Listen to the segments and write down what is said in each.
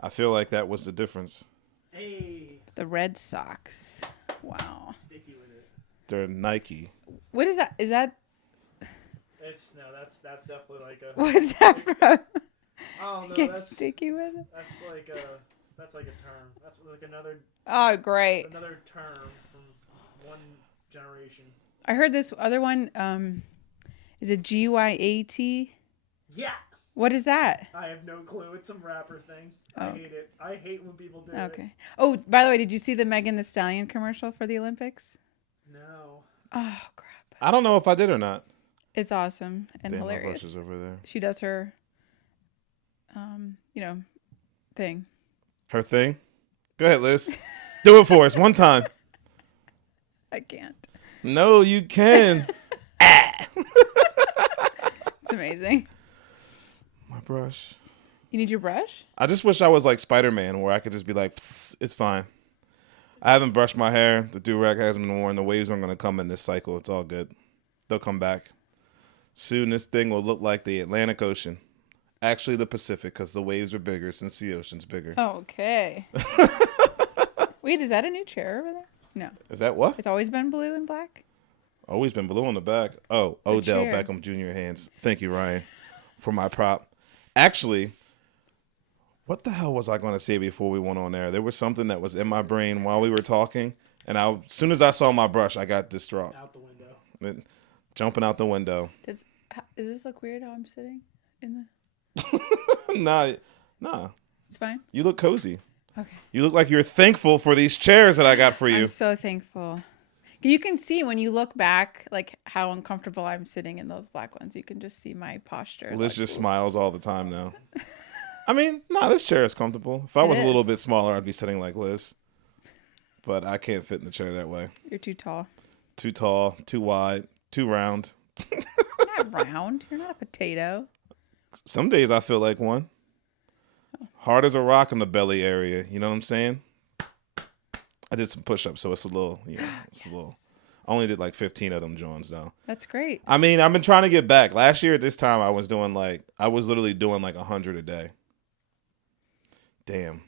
I feel like that was the difference. Hey, The Red Sox. Wow. sticky with it. They're Nike. What is that? Is that It's no, that's definitely like a. what is that from? I don't know. Get That's sticky with it. that's like a term. That's like Oh, great. another term from one generation. I heard this other one. Is it GYAT? Yeah. What is that? I have no clue. It's some rapper thing. Oh. I hate it. I hate when people do it. Okay. Oh, by the way, did you see the Megan Thee Stallion commercial for the Olympics? No. Oh crap! I don't know if I did or not. It's awesome and Damn, my hilarious. brush is over there. She does her, thing. Her thing? Go ahead, Liz. Do it for us one time. I can't. No, you can. It's amazing. My brush. You need your brush? I just wish I was like Spider-Man where I could just be like, it's fine. I haven't brushed my hair. The do-rag hasn't been worn. The waves aren't going to come in this cycle. It's all good. They'll come back. Soon this thing will look like the Atlantic Ocean. Actually, the Pacific, because the waves are bigger since the ocean's bigger. Okay. Wait, is that a new chair over there? No. Is that what? It's always been blue and black? Always been blue on the back. Oh, Odell chair. Beckham Jr. hands. Thank you, Ryan, for my prop. Actually, what the hell was I going to say before we went on air? There was something that was in my brain while we were talking, and as soon as I saw my brush, I got distraught. Out the window. Jumping out the window. Does this look weird how I'm sitting in Nah. It's fine? You look cozy. Okay. You look like you're thankful for these chairs that I got for you. I'm so thankful. You can see when you look back, like how uncomfortable I'm sitting in those black ones. You can just see my posture. Liz like, just smiles all the time now. I mean, this chair is comfortable. If I It was a little is. bit smaller, I'd be sitting like Liz. But I can't fit in the chair that way. You're too tall. Too tall, too wide, too round. You're not round. You're not a potato. Some days I feel like one. Hard as a rock in the belly area. You know what I'm saying? I did some push-ups, so it's a little, it's a little. I only did like 15 of them Johns though. That's great. I mean, I've been trying to get back. Last year at this time, I was literally doing like 100 a day. Damn.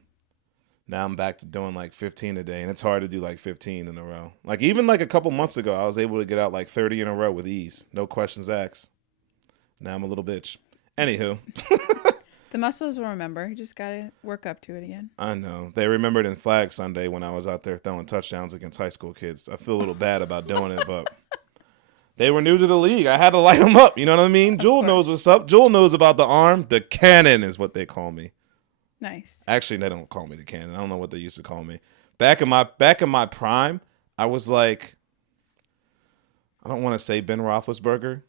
Now I'm back to doing like 15 a day, and it's hard to do like 15 in a row. Like even like a couple months ago, I was able to get out like 30 in a row with ease. No questions asked. Now I'm a little bitch. Anywho. The muscles will remember. You just got to work up to it again. I know. They remembered in Flag Sunday when I was out there throwing touchdowns against high school kids. I feel a little bad about doing it, but they were new to the league. I had to light them up. You know what I mean? Jewel knows what's up. Jewel knows about the arm. The cannon is what they call me. Nice. Actually, they don't call me the cannon. I don't know what they used to call me. Back in my prime, I was like, I don't want to say Ben Roethlisberger,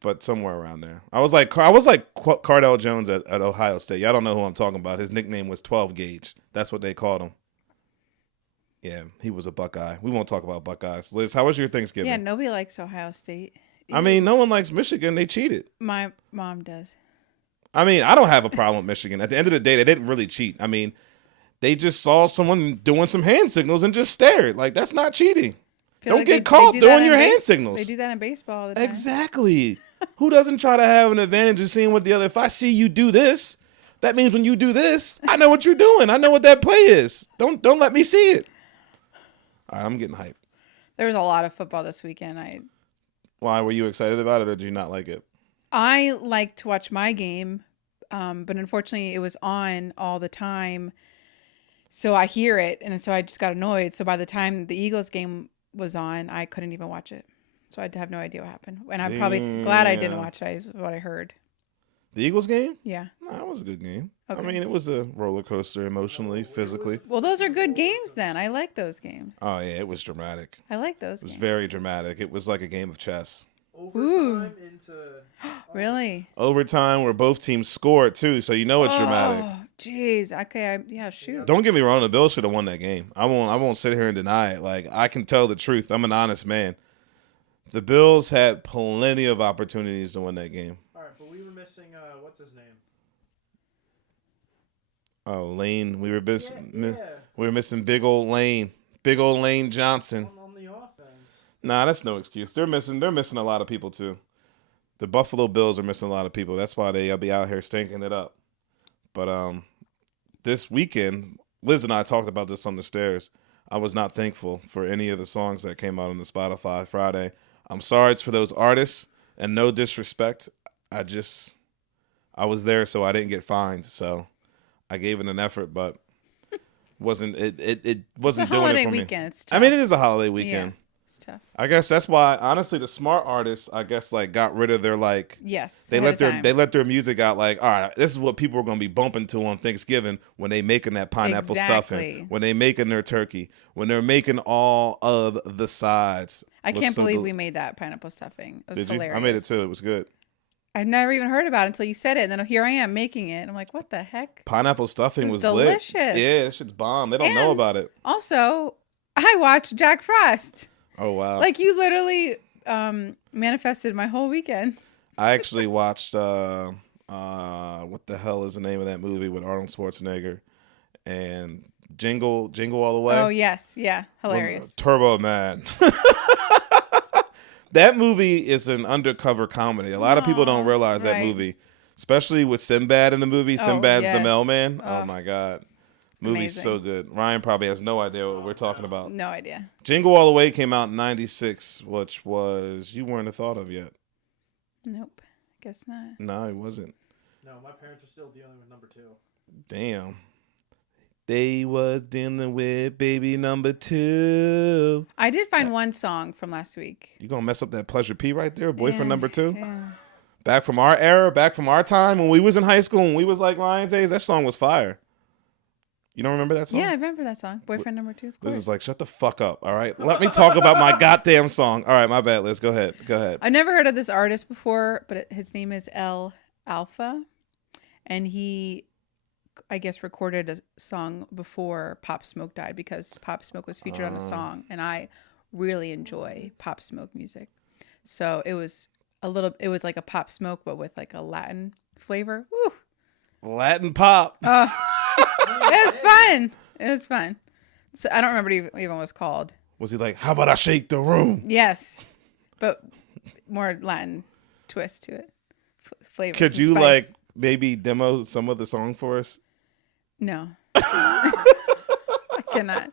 but somewhere around there. I was like Cardell Jones at Ohio State. Y'all don't know who I'm talking about. His nickname was 12 Gauge. That's what they called him. Yeah, he was a Buckeye. We won't talk about Buckeyes. Liz, how was your Thanksgiving? Yeah, nobody likes Ohio State. I mean, no one likes Michigan. They cheated. My mom does. I mean, I don't have a problem with Michigan. At the end of the day, they didn't really cheat. I mean, they just saw someone doing some hand signals and just stared. Like, that's not cheating. Don't get caught doing your hand signals. They do that in baseball all the time. Exactly. Who doesn't try to have an advantage of seeing what the other? If I see you do this, that means when you do this, I know what you're doing. I know what that play is. Don't let me see it. All right, I'm getting hyped. There was a lot of football this weekend. Why were you excited about it, or did you not like it? I like to watch my game, but unfortunately it was on all the time. So I hear it, and so I just got annoyed. So by the time the Eagles game was on, I couldn't even watch it. So I have no idea what happened. And I'm probably glad I didn't watch it, is what I heard. The Eagles game? Yeah. No, it was a good game. Okay. I mean, it was a roller coaster emotionally, physically. Well, those are good games then. I like those games. Oh, yeah, it was dramatic. I like those It was games. very dramatic. It was like a game of chess. Overtime into. Really? Overtime where both teams scored, too, so you know it's dramatic. Oh, jeez. Okay. Yeah, shoot. Don't get me wrong, the Bills should have won that game. I won't sit here and deny it. Like, I can tell the truth. I'm an honest man. The Bills had plenty of opportunities to win that game. All right, but we were missing. What's his name? Oh, Lane. We were missing. Yeah. We were missing big old Lane. Big old Lane Johnson. On the offense. Nah, that's no excuse. They're missing a lot of people too. The Buffalo Bills are missing a lot of people. That's why they'll be out here stinking it up. But this weekend, Liz and I talked about this on the stairs. I was not thankful for any of the songs that came out on the Spotify Friday. I'm sorry it's for those artists, and no disrespect. I was there, so I didn't get fined. So I gave it an effort, but it wasn't doing it for me. Weekend. It's I tough. mean, it is a holiday weekend. Yeah, it's tough. I guess that's why, honestly, the smart artists, I guess, like got rid of their like. Yes. They ahead of time. let their music out. Like, all right, this is what people are going to be bumping to on Thanksgiving when they making that pineapple stuffing, when they making their turkey, when they're making all of the sides. I can't believe we made that pineapple stuffing. It was Did hilarious. you? I made it too. It was good. I've never even heard about it until you said it, and then here I am making it. And I'm like, what the heck? Pineapple stuffing was delicious. Lit. Yeah, that shit's bomb. They don't know about it. Also, I watched Jack Frost. Oh wow! Like you literally manifested my whole weekend. I actually watched what the hell is the name of that movie with Arnold Schwarzenegger and Jingle All the Way? Oh yes, yeah, hilarious. Turbo Man. That movie is an undercover comedy. A lot of people don't realize that movie, especially with Sinbad in the movie. Sinbad's the mailman. Oh my god. Movie's so good. Ryan probably has no idea what we're talking about. No idea. Jingle All the Way came out in 96, which was, you weren't a thought of yet. Nope. Guess not. No, it wasn't. No, my parents are still dealing with number 2. Damn. They was dealing with baby number 2. I did find one song from last week. You gonna mess up that Pleasure P right there? Boyfriend number 2? Yeah. Back from our era, back from our time when we was in high school, when we was like Ryan's age, that song was fire. You don't remember that song? Yeah, I remember that song. Boyfriend number 2. Of course. This is like, shut the fuck up, all right? Let me talk about my goddamn song. All right, my bad, Liz. Go ahead. I've never heard of this artist before, but his name is El Alpha. And he, I guess, recorded a song before Pop Smoke died because Pop Smoke was featured on a song. And I really enjoy Pop Smoke music. So it was like a Pop Smoke, but with like a Latin flavor. Woo! Latin pop. It was fun. So I don't remember what even was called. Was he like, how about I shake the room? Yes, but more Latin twist to it. Flavor. Could you like maybe demo some of the song for us? No, I cannot.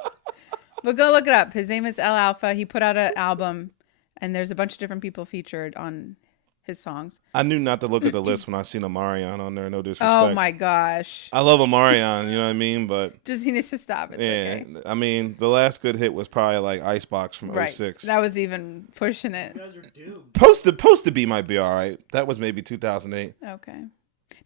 But go look it up. His name is El Alpha. He put out an album, and there's a bunch of different people featured on his songs. I knew not to look at the list when I seen Omarion on there. No disrespect. Oh my gosh. I love Omarion, you know what I mean? But just he needs to stop it. Yeah, okay. I mean, the last good hit was probably like Icebox from right. 06. That was even pushing it. You guys are doomed. Post to Be might be all right. That was maybe 2008. Okay.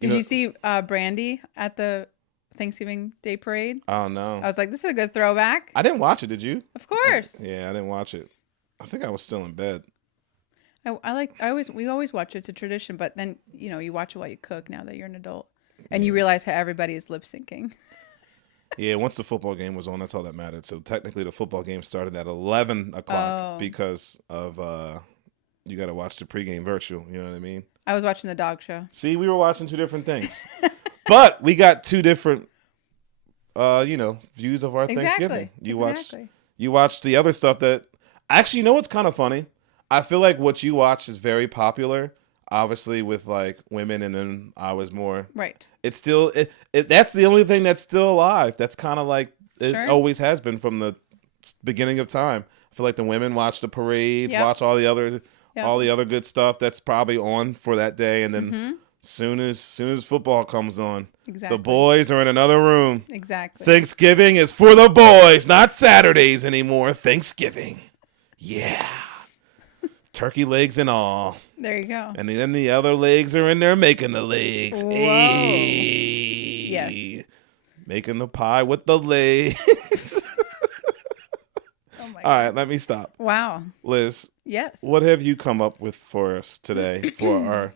Did you see Brandy at the Thanksgiving Day Parade? Oh no. I was like, this is a good throwback. I didn't watch it. Did you? Of course. Yeah, I didn't watch it. I think I was still in bed. We always watch it. It's a tradition, but then, you watch it while you cook now that you're an adult and you realize how everybody is lip syncing. Yeah. Once the football game was on, that's all that mattered. So technically the football game started at 11 o'clock because of, you got to watch the pregame virtual. You know what I mean? I was watching the dog show. See, we were watching two different things, but we got two different, views of our Thanksgiving. You watched the other stuff that actually, what's kind of funny? I feel like what you watched is very popular, obviously with like women, and then I was more right. It's still that's the only thing that's still alive. That's kind of like it always has been from the beginning of time. I feel like the women watch the parades, watch all the other good stuff that's probably on for that day, and then soon as football comes on, the boys are in another room. Exactly. Thanksgiving is for the boys, not Saturdays anymore. Thanksgiving, yeah. Turkey legs and all. There you go. And then the other legs are in there making the legs. Whoa. Hey. Yes. Making the pie with the legs. Oh my God. All right, let me stop. Wow. Liz. Yes. What have you come up with for us today for our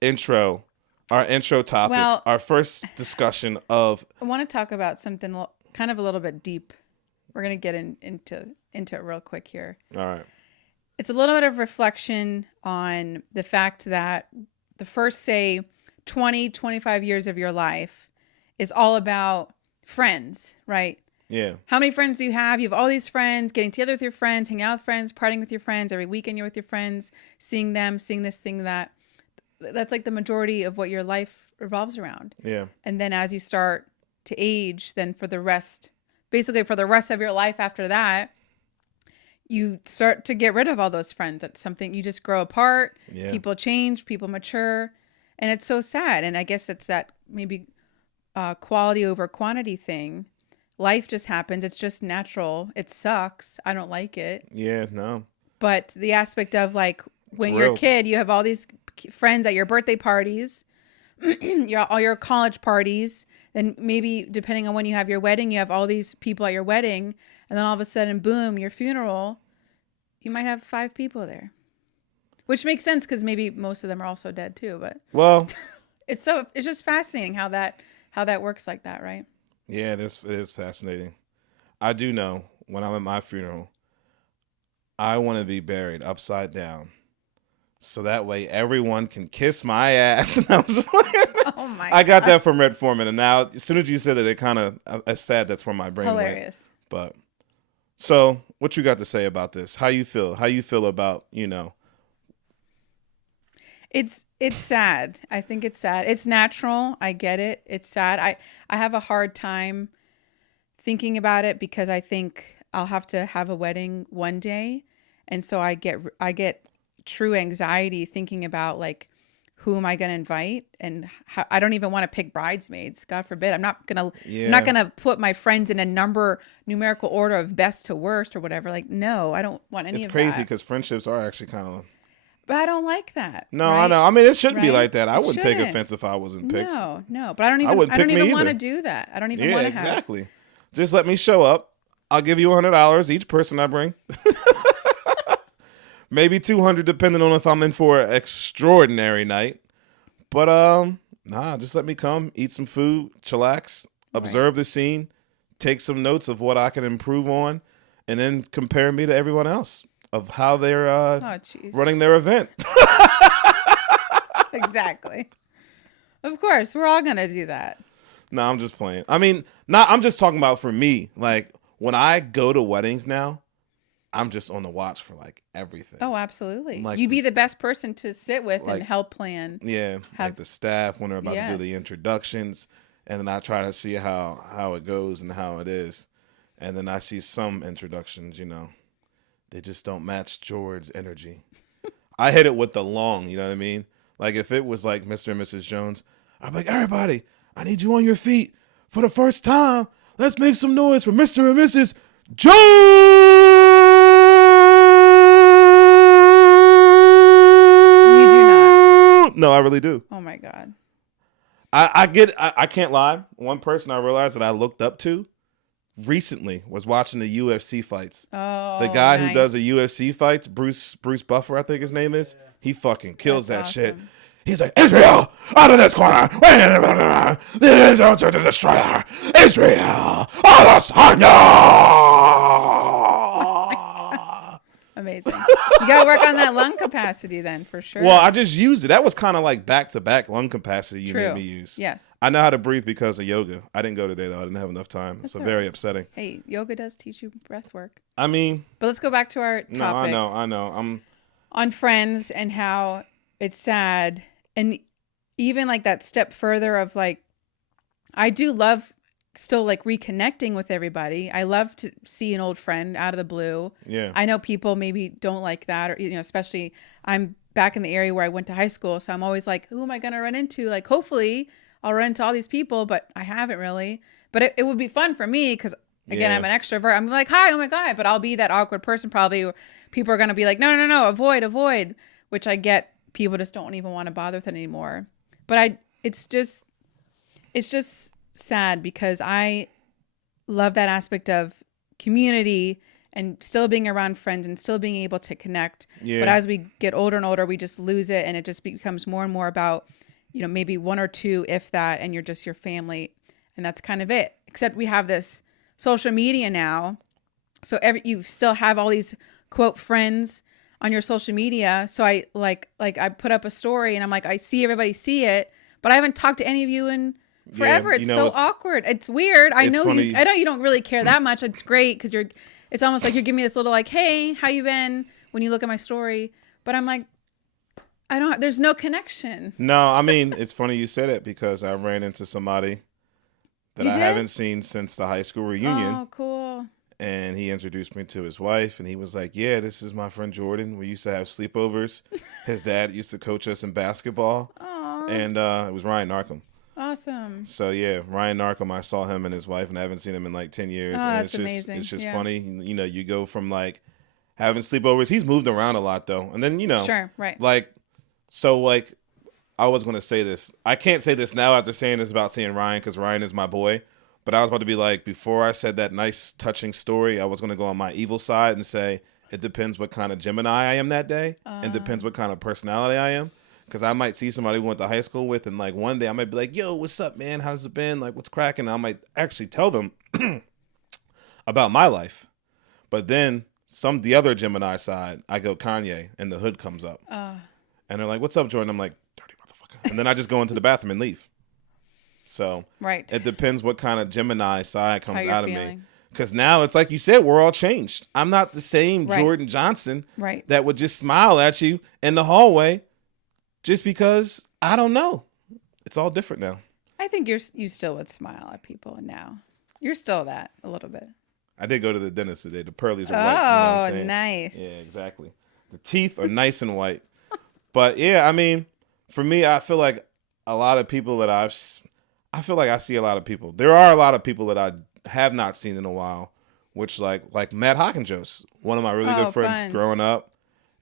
intro topic, well, our first discussion of... I want to talk about something kind of a little bit deep. We're going to get into it real quick here. All right. It's a little bit of reflection on the fact that the first, say, 20, 25 years of your life is all about friends, right? Yeah. How many friends do you have? You have all these friends, getting together with your friends, hanging out with friends, partying with your friends. Every weekend you're with your friends, seeing them, seeing this, seeing that. That's like the majority of what your life revolves around. Yeah. And then as you start to age, then for the rest of your life after that, you start to get rid of all those friends. That's something, you just grow apart. Yeah. People change, people mature, and it's so sad. And I guess it's that maybe quality over quantity thing. Life just happens. It's just natural. It sucks. I don't like it. Yeah, no. But the aspect of like when It's you're a real. kid, you have all these friends at your birthday parties, all your college parties. Then maybe depending on when you have your wedding, you have all these people at your wedding. And then all of a sudden, boom, your funeral, you might have 5 people there. Which makes sense because maybe most of them are also dead too. But Well, it's just fascinating how that works like that, right? yeah, it is fascinating. I do know when I'm at my funeral, I want to be buried upside down. So that way everyone can kiss my ass. And I was like, Oh my! I got that from Red Foreman. And now, as soon as you said it, it kind of, it's sad that's where my brain went. Hilarious. But, so, what you got to say about this? How you feel? How you feel about, It's sad. I think it's sad. It's natural. I get it. It's sad. I have a hard time thinking about it because I think I'll have to have a wedding one day, and so I get true anxiety thinking about like who am I going to invite, and how, I don't even want to pick bridesmaids. God forbid. I'm not gonna put my friends in a numerical order of best to worst or whatever. Like, no, I don't want any it's of crazy that. because friendships are actually kind of. But I don't like that. No, right? I know. I mean, it shouldn't be Right? like that. I It wouldn't take shouldn't. offense if I wasn't picked. No, but I don't wouldn't even pick me want to either. do that. I don't even Yeah, want to have. exactly. Just let me show up. I'll give you $100 each person I bring. Maybe 200 depending on if I'm in for an extraordinary night. But nah, just let me come, eat some food, chillax, observe the scene, take some notes of what I can improve on, and then compare me to everyone else of how they're Oh, jeez. running their event. Exactly. Of course, we're all gonna do that. No, I'm just playing. I mean, I'm just talking about for me. Like when I go to weddings now, I'm just on the watch for like everything. Oh, absolutely. Like You'd be this- the best person to sit with like- and help plan. Yeah, like the staff when they're about to do the Yes. introductions, and then I try to see how it goes and how it is, and then I see some introductions, they just don't match George's energy. I hit it with the long, you know what I mean? Like if it was like Mr. and Mrs. Jones, I'm like, everybody, I need you on your feet for the first time. Let's make some noise for Mr. and Mrs. Jones. You do not. No, I really do. Oh my God. I can't lie. One person I realized that I looked up to recently was watching the UFC fights. Oh, The guy who nice. does the UFC fights, Bruce Buffer, I think his name is. He fucking kills That's that shit. awesome. He's like, Israel, out of this corner. The Israel to the destroyer. Israel, Adesanya. Amazing. You gotta work on that lung capacity then, for sure. Well, I just used it. That was kind of like back-to-back lung capacity you made True. me use. Yes. I know how to breathe because of yoga. I didn't go today, though. I didn't have enough time. That's So all very right. upsetting. Hey, yoga does teach you breath work. I mean, But let's go back to our topic. no, I know. On friends and how it's sad, and even like that step further of like, I do love still like reconnecting with everybody. I love to see an old friend out of the blue. Yeah. I know people maybe don't like that, or especially I'm back in the area where I went to high school, so I'm always like, who am I gonna run into? Like, hopefully I'll run into all these people, but I haven't really. But it would be fun for me because again, Yeah. I'm an extrovert. I'm like, hi, oh my God, but I'll be that awkward person probably. Where people are gonna be like, no, avoid, which I get. People just don't even want to bother with it anymore. But it's just sad because I love that aspect of community and still being around friends and still being able to connect. Yeah. But as we get older and older, we just lose it, and it just becomes more and more about, maybe one or two, if that, and you're just your family, and that's kind of it. Except we have this social media now, so you still have all these quote friends on your social media. So I like I put up a story and I'm like, I see everybody see it, but I haven't talked to any of you in forever. Yeah, It's so awkward. It's weird. I it's know funny. I know you don't really care that much. It's great because it's almost like you're giving me this little like, hey, how you been, when you look at my story. But I'm like, there's no connection. No, I mean, it's funny you said it because I ran into somebody that You I did? haven't seen since the high school reunion. Oh, cool. And he introduced me to his wife, and he was like, "Yeah, this is my friend Jordan. We used to have sleepovers. His dad used to coach us in basketball, Aw, and it was Ryan Narcombe. awesome. So yeah, Ryan Narcombe. I saw him and his wife, and I haven't seen him in like 10 years. Oh, And that's amazing. It's just Yeah. funny. You know, you go from like having sleepovers. He's moved around a lot though, and then Sure, right. like like I was gonna say this. I can't say this now after saying this about seeing Ryan because Ryan is my boy. But I was about to be like, before I said that nice, touching story, I was going to go on my evil side and say, it depends what kind of Gemini I am that day. It depends what kind of personality I am. Because I might see somebody we went to high school with, and like one day I might be like, yo, what's up, man? How's it been? Like, what's cracking? I might actually tell them about my life. But then the other Gemini side, I go Kanye, and the hood comes up. And they're like, what's up, Jordan? I'm like, dirty motherfucker. And then I just go into the bathroom and leave. So Right. it depends what kind of Gemini side How comes you're out of me. feeling. Because now it's like you said, we're all changed. I'm not the same Right. Jordan Johnson Right. that would just smile at you in the hallway just because, I don't know. It's all different now. I think you still would smile at people now. You're still that a little bit. I did go to the dentist today. The pearlies are white. You know what I'm Oh, saying? nice. Yeah, exactly. The teeth are nice and white. But yeah, I mean, for me, I feel like a lot of people that I feel like I see a lot of people. There are a lot of people that I have not seen in a while, which like Matt Hockenjos, one of my really good friends fun. growing up,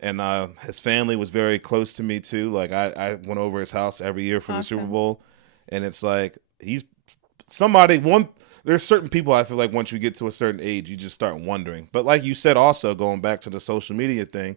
and his family was very close to me too. Like I went over his house every year for the Super Awesome. Bowl, and it's like he's somebody one. There's certain people I feel like once you get to a certain age, you just start wondering. But like you said, also going back to the social media thing,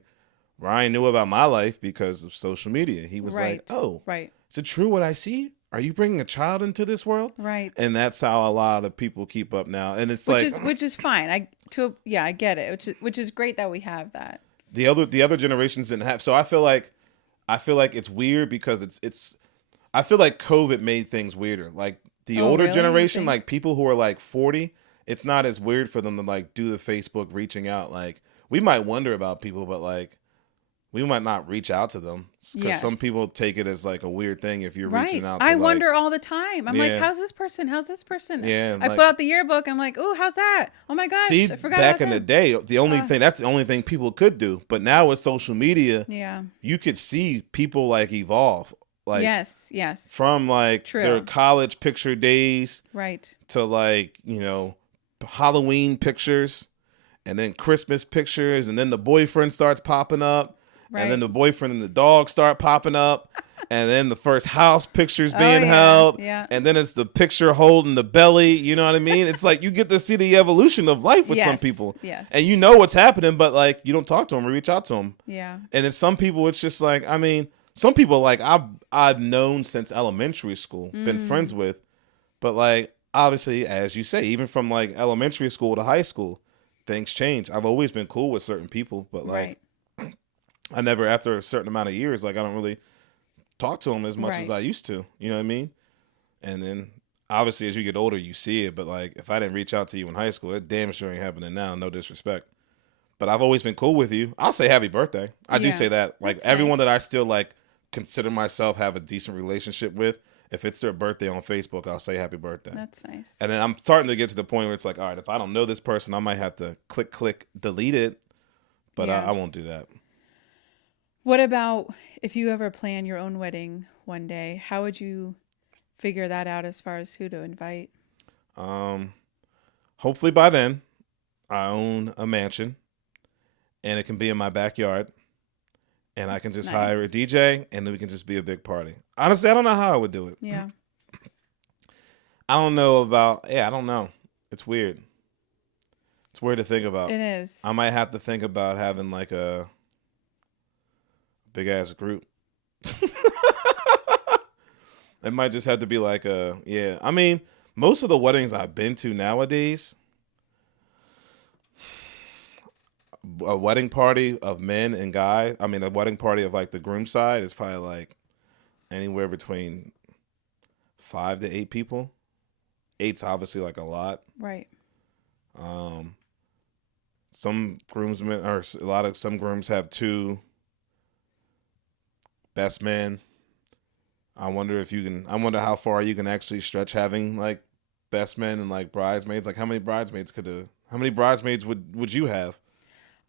Ryan knew about my life because of social media. He was Right. like, "Oh, Right. is it true what I see? Are you bringing a child into this world?" Right. And that's how a lot of people keep up now. And it's Which is fine. I get it. Which is great that we have that. the other generations didn't have. So I feel like it's weird because it's I feel like COVID made things weirder. Like the older really? You generation, think? like people who are like 40, it's not as weird for them to like do the Facebook reaching out. Like we might wonder about people, but like we might not reach out to them because some Yes. people take it as like a weird thing if you're Right. reaching out to I like, wonder all the time. I'm like, Yeah. how's this person? How's this person? Yeah, I like- put out the yearbook. I'm like, oh, how's that? Oh my gosh. See, I forgot back about in the them. day, that's the only thing people could do. But now with social media, Yeah. you could see people like evolve, like yes. from like True. their college picture days Right. to like Halloween pictures, and then Christmas pictures, and then the boyfriend starts popping up, Right. and then the boyfriend and the dog start popping up. And then the first house pictures being yeah, held, yeah. and then it's the picture holding the belly. You know what I mean? It's like you get to see the evolution of life with some Yes, people, yes. and you know what's happening, but like you don't talk to them or reach out to them. Yeah. And then some people, it's just like, I mean, some people like I've known since elementary school, been friends with, but like obviously, as you say, even from like elementary school to high school, things change. I've always been cool with certain people, but like Right. I never, after a certain amount of years, like I don't really talk to them as much as Right. I used to. You know what I mean? And then obviously as you get older, you see it. But like if I didn't reach out to you in high school, that damn sure ain't happening now. No disrespect. But I've always been cool with you. I'll say happy birthday. I do Yeah. say that. Like That's everyone nice. that I still like consider myself have a decent relationship with, if it's their birthday on Facebook, I'll say happy birthday. That's nice. And then I'm starting to get to the point where it's like, all right, if I don't know this person, I might have to click, delete it. But Yeah. I won't do that. What about if you ever plan your own wedding one day? How would you figure that out as far as who to invite? Hopefully by then, I own a mansion, and it can be in my backyard, and I can just Nice. hire a DJ, and then we can just be a big party. Honestly, I don't know how I would do it. Yeah. I don't know about. Yeah, I don't know. It's weird. It's weird to think about. It is. I might have to think about having like a big ass group. It might just have to be like yeah. I mean, most of the weddings I've been to nowadays, a wedding party of men and guys. I mean, a wedding party of like the groom side is probably like anywhere between 5 to 8 people. 8's obviously like a lot. Right. Some groomsmen or some grooms have 2 best men. I wonder how far you can actually stretch having like best men and like bridesmaids? Like how many bridesmaids would you have?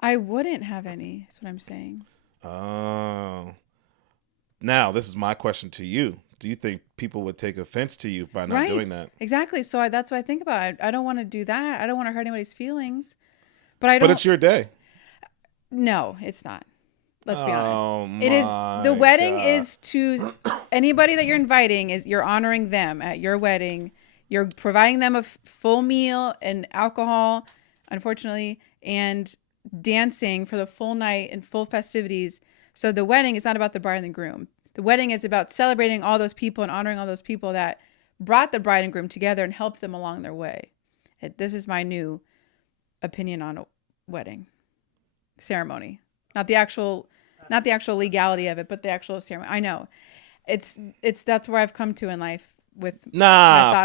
I wouldn't have any. That's what I'm saying. Oh. Now, this is my question to you. Do you think people would take offense to you by not doing that? Exactly. So that's what I think about. I don't want to do that. I don't want to hurt anybody's feelings. But I don't. But it's your day. No, it's not. Let's be Oh honest. It is the my wedding God. is to anybody that you're inviting is you're honoring them at your wedding. You're providing them a full meal and alcohol, unfortunately, and dancing for the full night and full festivities. So the wedding is not about the bride and the groom. The wedding is about celebrating all those people and honoring all those people that brought the bride and groom together and helped them along their way. This is my new opinion on a wedding ceremony. Not the actual legality of it, but the actual ceremony. I know. It's that's where I've come to in life with my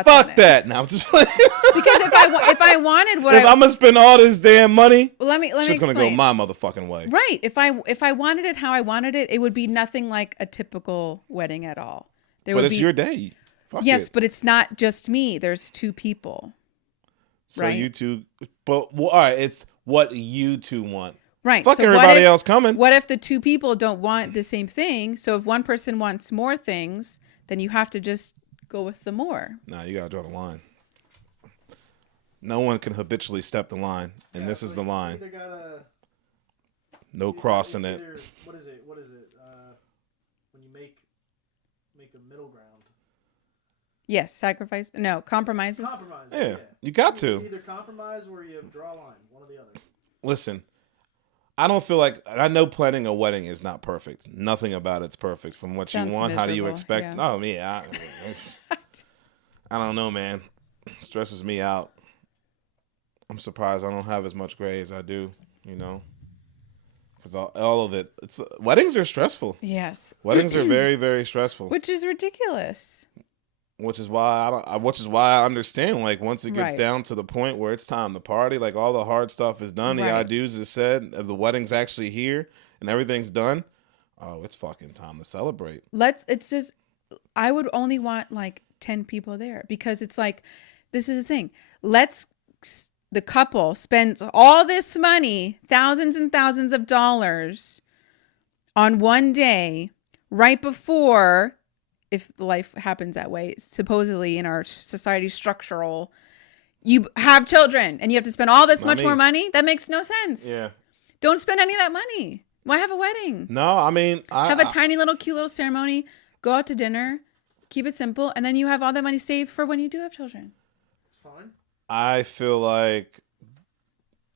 thoughts on fuck it. that. Now I'm just playing. Because if I wanted what if I'm gonna spend all this damn money, well, let me shit's explain. gonna go my motherfucking way. Right. If I wanted it how I wanted it, it would be nothing like a typical wedding at all. But it's your day. Fuck yes, it. but it's not just me. There's two people. So right? you two, but well, all right, it's what you two want. Right. Fuck so everybody else coming. What if the two people don't want the same thing? So if one person wants more things, then you have to just go with the more. Nah, you gotta draw the line. No one can habitually step the line, and this is the line. No crossing it. What is it? When you make a middle ground. Yes, sacrifice. No, compromises. Compromise. Yeah, you got to. Either compromise or you draw a line. One or the other. Listen, I don't feel like I know planning a wedding is not perfect. Nothing about it's perfect. From what Sounds you want, how do you miserable, expect? yeah. Oh, me, I don't know, man. It stresses me out. I'm surprised I don't have as much gray as I do. You know, because all of it. Weddings are stressful. Yes. Weddings are very, very stressful. Which is ridiculous. Which is why I understand. Like once it gets Right. down to the point where it's time to party, like all the hard stuff is done, the Right. I-dos is said, the wedding's actually here, and everything's done. Oh, it's fucking time to celebrate. It's just, I would only want like 10 people there because it's like, this is the thing. The couple spends all this money, thousands and thousands of dollars on one day right before, if life happens that way, supposedly in our society structural, you have children and you have to spend all this more money. That makes no sense. Yeah. Don't spend any of that money. Why have a wedding? No, I mean, Have a tiny little cute little ceremony, go out to dinner, keep it simple, and then you have all that money saved for when you do have children. It's fine. I feel like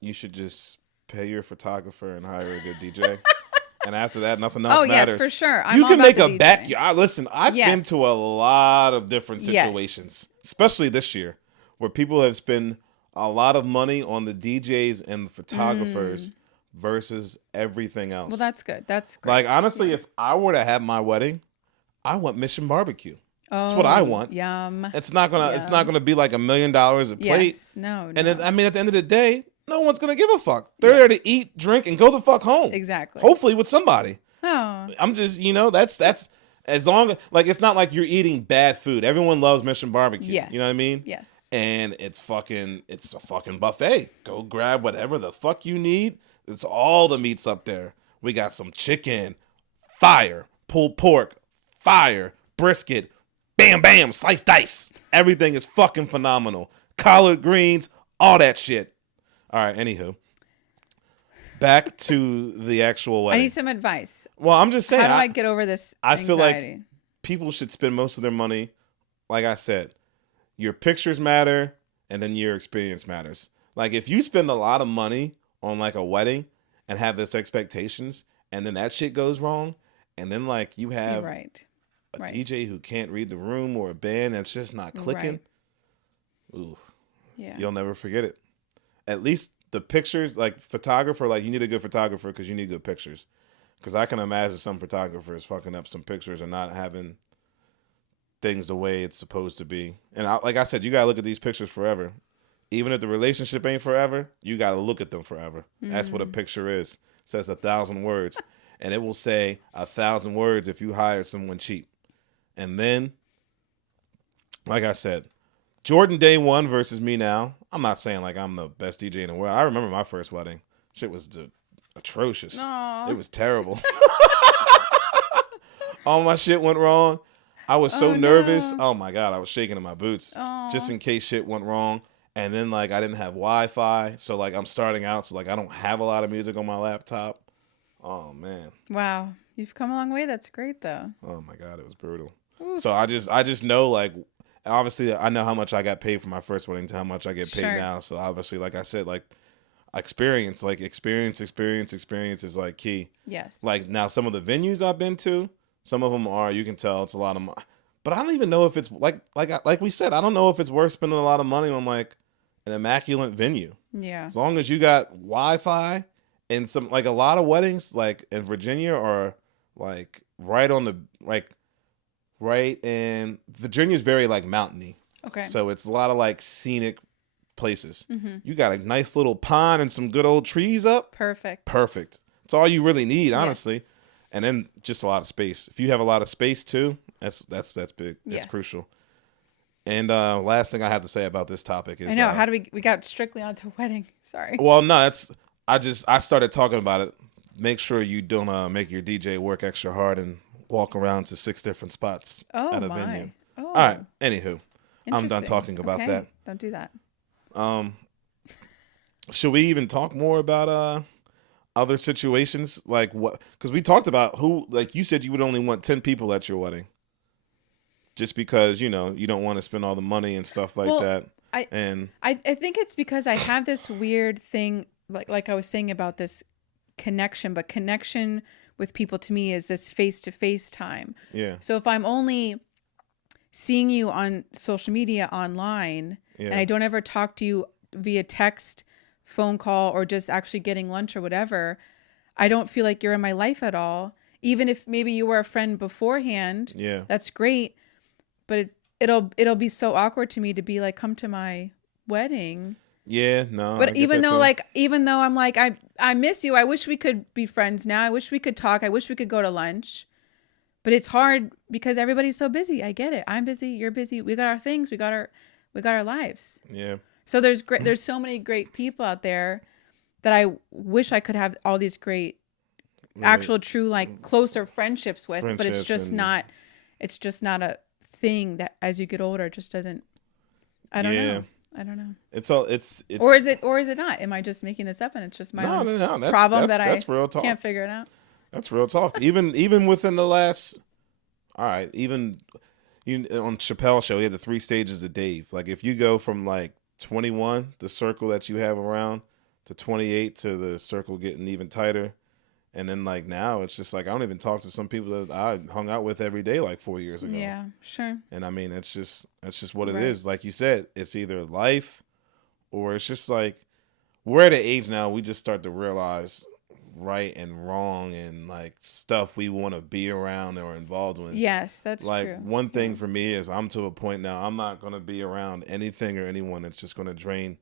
you should just pay your photographer and hire a good DJ. And after that, nothing else matters. Yes, for sure. You all can about make the a DJ. backyard. Listen, I've been Yes. to a lot of different Yes. situations, especially this year, where people have spent a lot of money on the DJs and the photographers versus everything else. Well, that's good. That's great. like honestly, if I were to have my wedding, I want Mission Barbecue. That's what I want. Yum. It's not gonna be like $1 million a plate. Yes. No. And no. at the end of the day, no one's gonna give a fuck. They're there to eat, drink, and go the fuck home. Exactly. Hopefully with somebody. Oh. I'm just, that's as long as, like, it's not like you're eating bad food. Everyone loves Mission Barbecue. Yes. You know what I mean? Yes. And it's a fucking buffet. Go grab whatever the fuck you need. It's all the meats up there. We got some chicken, fire, pulled pork, fire, brisket, bam, bam, sliced dice. Everything is fucking phenomenal. Collard greens, all that shit. All right, anywho. Back to the actual wedding. I need some advice. Well, I'm just saying. How do I get over this I feel anxiety? like people should spend most of their money, like I said, your pictures matter and then your experience matters. Like if you spend a lot of money on like a wedding and have this expectations and then that shit goes wrong and then like you have right. a DJ who can't read the room or a band that's just not clicking, ooh, Yeah. you'll never forget it. At least the pictures, like photographer, like you need a good photographer because you need good pictures. Because I can imagine some photographers fucking up some pictures or not having things the way it's supposed to be. And like I said, you got to look at these pictures forever. Even if the relationship ain't forever, you got to look at them forever. That's what a picture is. It says 1,000 words. And it will say 1,000 words if you hire someone cheap. And then, like I said, Jordan day one versus me now. I'm not saying like I'm the best DJ in the world. I remember my first wedding. Shit was atrocious. Aw. It was terrible. All my shit went wrong. I was so nervous. No. Oh my God, I was shaking in my boots Aw. just in case shit went wrong. And then like I didn't have Wi-Fi, so like I'm starting out, so like I don't have a lot of music on my laptop. Oh man. Wow. You've come a long way. That's great though. Oh my God, it was brutal. Oof. So I just know like obviously I know how much I got paid for my first wedding to how much I get paid Sure. now. So obviously, like I said, like experience is like key. Yes. Like now some of the venues I've been to, some of them are, you can tell it's a lot of money. But I don't even know if it's like we said, I don't know if it's worth spending a lot of money on like an immaculate venue. Yeah. As long as you got Wi-Fi and some like a lot of weddings like in Virginia are like right on the right in Virginia's very like mountainy. Okay. So it's a lot of like scenic places. Mm-hmm. You got a nice little pond and some good old trees up. Perfect. Perfect. It's all you really need, Yes. honestly. And then just a lot of space. If you have a lot of space too, that's big. That's Yes. crucial. And last thing I have to say about this topic is I know. How do we got strictly onto wedding? Sorry. well, no, that's I started talking about it. Make sure you don't make your DJ work extra hard and walk around to 6 different spots Oh at a my. venue. Oh. All right. Anywho, I'm done Interesting. talking about Okay. that. Don't do that. Should we even talk more about other situations like what? Because we talked about who, like you said, you would only want 10 people at your wedding, just because you don't want to spend all the money and stuff like Well, that. I think it's because I have this weird thing, like I was saying about this connection, but connection with people to me is this face-to-face time. Yeah. So if I'm only seeing you on social media online Yeah. and I don't ever talk to you via text, phone call, or just actually getting lunch or whatever, I don't feel like you're in my life at all. Even if maybe you were a friend beforehand, Yeah. that's great. But it'll be so awkward to me to be like, come to my wedding. Yeah. No. I But get even that though too. even though I'm like, I miss you. I wish we could be friends now. I wish we could talk. I wish we could go to lunch. But it's hard because everybody's so busy. I get it. I'm busy. You're busy. We got our things. We got our lives. Yeah. So there's so many great people out there that I wish I could have all these great actual true like closer friendships with, but it's just not a thing that as you get older just doesn't. I don't know. It's Or is it not? Am I just making this up and it's just my own no. problem That's real talk. can't figure it out? That's real talk. Even within the last, all right, even on Chappelle's show, he had the 3 stages of Dave. Like if you go from like 21, the circle that you have around, to 28, to the circle getting even tighter, and then like now it's just like I don't even talk to some people that I hung out with every day like 4 years ago. Yeah, sure. And I mean that's just what it Right. is. Like you said, it's either life, or it's just like we're at an age now we just start to realize right and wrong and like stuff we want to be around or involved with. Yes, that's like true. one thing for me is I'm to a point now I'm not going to be around anything or anyone that's just going to drain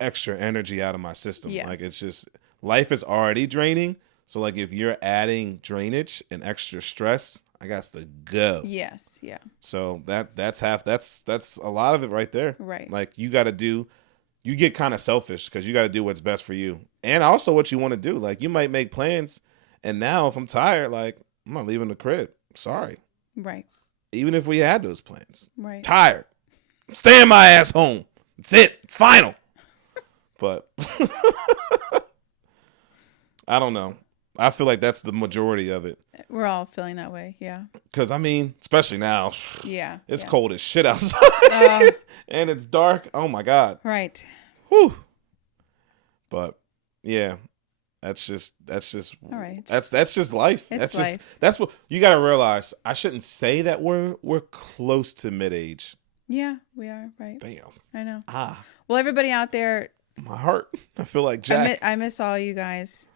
extra energy out of my system. Yes. Like it's just life is already draining, so like if you're adding drainage and extra stress, I got to go. Yes, yeah. So that's a lot of it right there. Right. Like you get kind of selfish because you got to do what's best for you and also what you want to do. Like you might make plans, and now if I'm tired, like I'm not leaving the crib. Sorry. Right. Even if we had those plans, Right. tired, I'm staying my ass home. That's it. It's final. But I don't know. I feel like that's the majority of it. We're all feeling that way. Yeah. Because I mean, especially now, Yeah. it's yeah. cold as shit outside, and it's dark. Oh my God. Right. Whew. But yeah, that's just All right. that's just life. It's life. That's what you got to realize. I shouldn't say that we're close to mid-age. Yeah, we are. Right. Damn. I know. Ah, Well, everybody out there, my heart. I feel like Jack. I miss all you guys.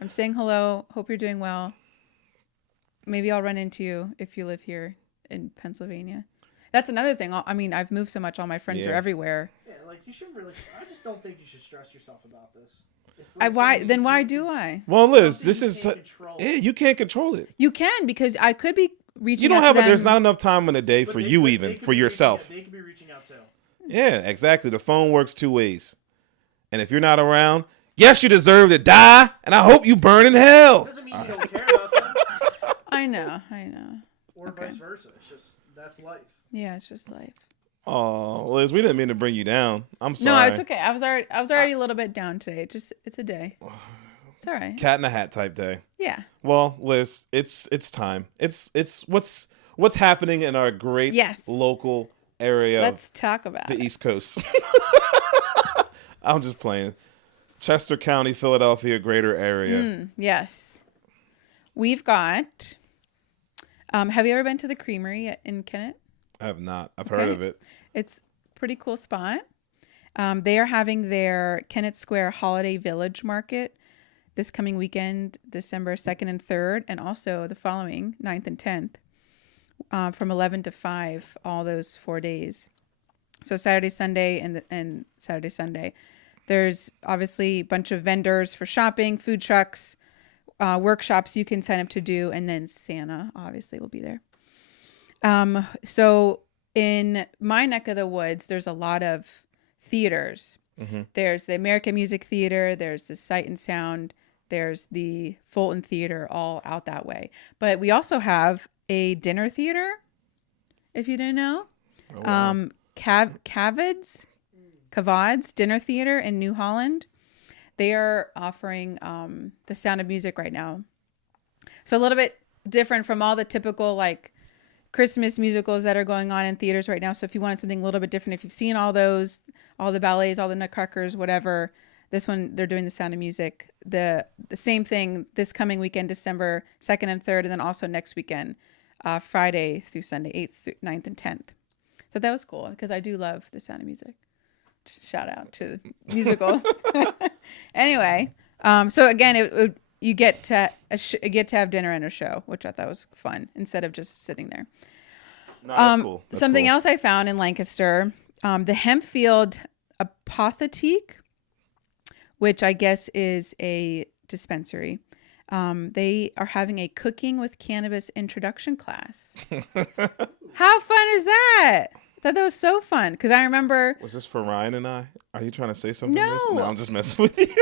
I'm saying hello. Hope you're doing well. Maybe I'll run into you if you live here in Pennsylvania. That's another thing. I mean, I've moved so much. All my friends are Yeah. everywhere. Yeah, like you shouldn't really. I just don't think you should stress yourself about this. It's Why something you why can't do control. I? Well, Liz, Something this you is can't control. yeah. You can't control it. You can, because I could be reaching You don't out have to it. There's them. not enough time in the day But for they you, could- even they could for be yourself. They could be reaching out too. Yeah, exactly. The phone works two ways. And if you're not around, yes, you deserve to die, and I hope you burn in hell. Doesn't mean you don't care about them. I know. Or Okay. vice versa. It's just, that's life. Yeah, it's just life. Oh, Liz, we didn't mean to bring you down. I'm sorry. No, it's okay. I was already a little bit down today. It's a day. It's all right. Cat in a hat type day. Yeah. Well, Liz, it's time. It's what's happening in our great local area. Let's talk about the it. East Coast. I'm just playing. Chester County, Philadelphia, greater area. Yes. We've got. Have you ever been to the Creamery in Kennett? I have not. I've heard of it. It's a pretty cool spot. They are having their Kennett Square Holiday Village Market this coming weekend, December 2nd and 3rd, and also the following 9th and 10th from 11 to 5, all those 4 days. So Saturday, Sunday, and Saturday, Sunday. There's obviously a bunch of vendors for shopping, food trucks, workshops you can sign up to do, and then Santa obviously will be there. So in my neck of the woods, there's a lot of theaters. Mm-hmm. There's the American Music Theater, there's the Sight and Sound, there's the Fulton Theater, all out that way. But we also have a dinner theater, if you didn't know. Oh, wow. Cavad's Dinner Theater in New Holland. They are offering The Sound of Music right now. So a little bit different from all the typical like Christmas musicals that are going on in theaters right now. So if you wanted something a little bit different, if you've seen all those, all the ballets, all the Nutcrackers, whatever, this one, they're doing The Sound of Music. The same thing this coming weekend, December 2nd and 3rd, and then also next weekend, Friday through Sunday, 8th, 9th, and 10th. So that was cool because I do love The Sound of Music. Shout out to musicals. Anyway, so again, you get to have dinner and a show, which I thought was fun instead of just sitting there. No, that's cool. That's something cool. else I found in Lancaster, the Hempfield Apotheke, which I guess is a dispensary. They are having a cooking with cannabis introduction class. How fun is that? I thought that was so fun because I remember. Was this for Ryan and I? Are you trying to say something? No. No, I'm just messing with you.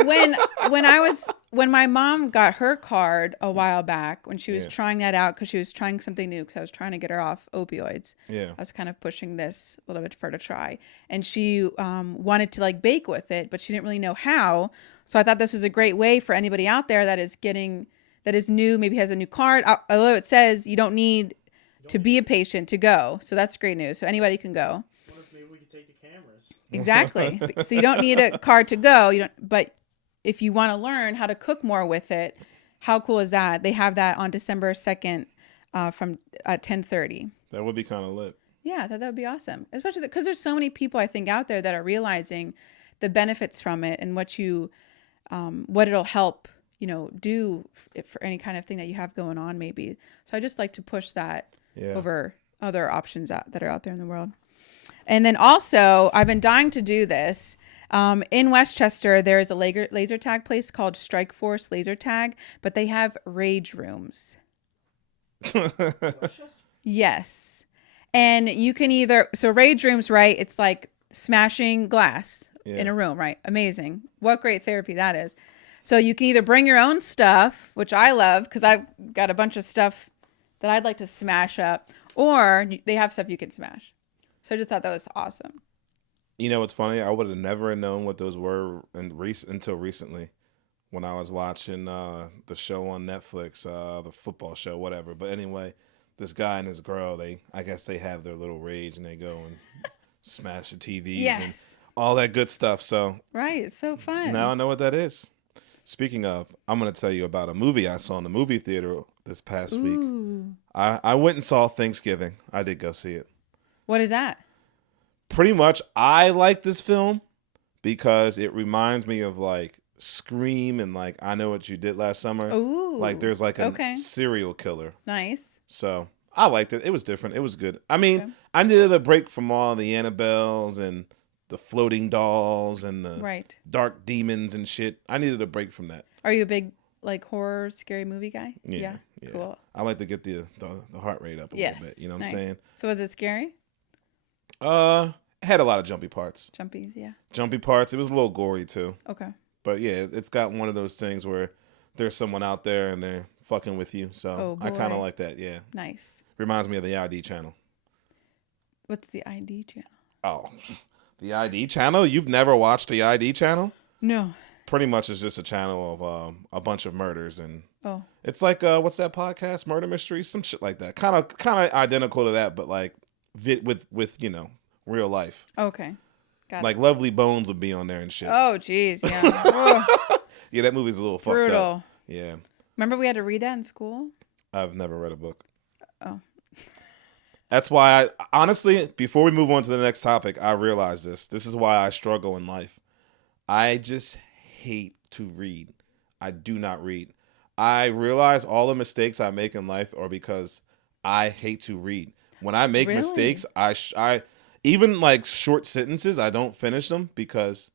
when my mom got her card a while back when she was trying that out because she was trying something new because I was trying to get her off opioids. Yeah. I was kind of pushing this a little bit for her to try, and she wanted to like bake with it, but she didn't really know how. So I thought this was a great way for anybody out there that is new, maybe has a new card. Although it says you don't need to be a patient to go. So that's great news. So anybody can go. What if maybe we could take the cameras? Exactly. So you don't need a card to go. But if you want to learn how to cook more with it, how cool is that? They have that on December 2nd from 10:30. That would be kind of lit. Yeah, I thought that would be awesome. Especially because there's so many people I think out there that are realizing the benefits from it and what it'll help, do for any kind of thing that you have going on maybe. So I just like to push that over other options that are out there in the world. And then also, I've been dying to do this. In Westchester, there is a laser tag place called Strike Force Laser Tag, but they have rage rooms. Yes. And you can rage rooms, right? It's like smashing glass in a room, right? Amazing. What great therapy that is. So you can either bring your own stuff, which I love because I've got a bunch of stuff that I'd like to smash up, or they have stuff you can smash. So I just thought that was awesome. You know what's funny? I would have never known what those were until recently when I was watching the show on Netflix, the football show, whatever. But anyway, this guy and his girl, I guess they have their little rage and they go and smash the TVs and all that good stuff. So right, it's so fun. Now I know what that is. Speaking of, I'm going to tell you about a movie I saw in the movie theater this past week. I went and saw Thanksgiving. I did go see it. What is that? Pretty much, I like this film because it reminds me of like Scream and like I Know What You Did Last Summer. Ooh. Like there's like a serial killer. Nice. So I liked it. It was different. It was good. I mean, I needed a break from all the Annabelles and the floating dolls and the dark demons and shit. I needed a break from that. Are you a big like horror scary movie guy? Yeah. Cool. I like to get the heart rate up a little bit. You know what I'm saying? So was it scary? It had a lot of jumpy parts. Jumpies, yeah. Jumpy parts. It was a little gory too. Okay. But yeah, it's got one of those things where there's someone out there and they're fucking with you. So Oh, I kind of boy. like that. Yeah. Nice. Reminds me of the ID channel. What's the ID channel? Oh, the ID channel? You've never watched the ID channel? No. Pretty much it's just a channel of a bunch of murders, and Oh. it's like what's that podcast? Murder Mysteries, some shit like that. Kind of identical to that, but like with real life. Okay. Got Like it. Lovely Bones would be on there and shit. Oh, jeez. Yeah. Oh, Yeah, that movie's a little fucked brutal. up. Yeah, Remember we had to read that in school? I've never read a book. Oh. That's why I honestly, before we move on to the next topic, I realized this. This is why I struggle in life. I just hate to read. I do not read. I realize all the mistakes I make in life are because I hate to read. When I make Really? mistakes, I even like short sentences, I don't finish them because